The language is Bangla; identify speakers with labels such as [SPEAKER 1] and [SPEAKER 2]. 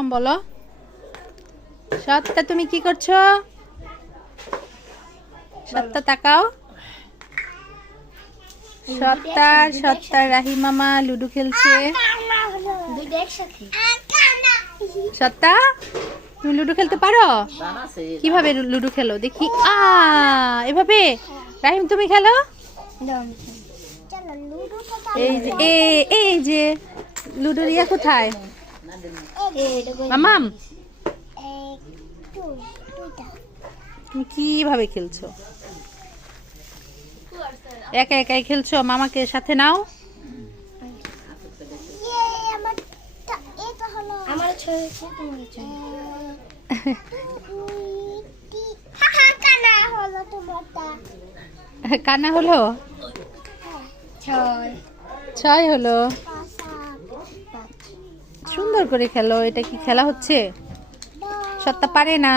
[SPEAKER 1] মাম বলো। সত্তা, তুমি কি করছ? সত্তা তাকাও। সত্তা সত্তা, রাহি মামা, লুডো খেলছে। সত্তা, তুমি লুডো খেলতে পারো? কীভাবে লুডো খেলো? দেখি। এভাবে? রাহিম, তুমি খেলো? এই যে এই যে লুডোর রিয়া কোথায়? মামাম। তুমি কীভাবে খেলছো? একা একাই খেলছো? মামাকে সাথে নাও।
[SPEAKER 2] কানা হলো?
[SPEAKER 1] কান্না হলো
[SPEAKER 2] ছয়
[SPEAKER 1] হলো? সুন্দর করে খেলো এটা কি খেলা হচ্ছে? সত্তা পারে না।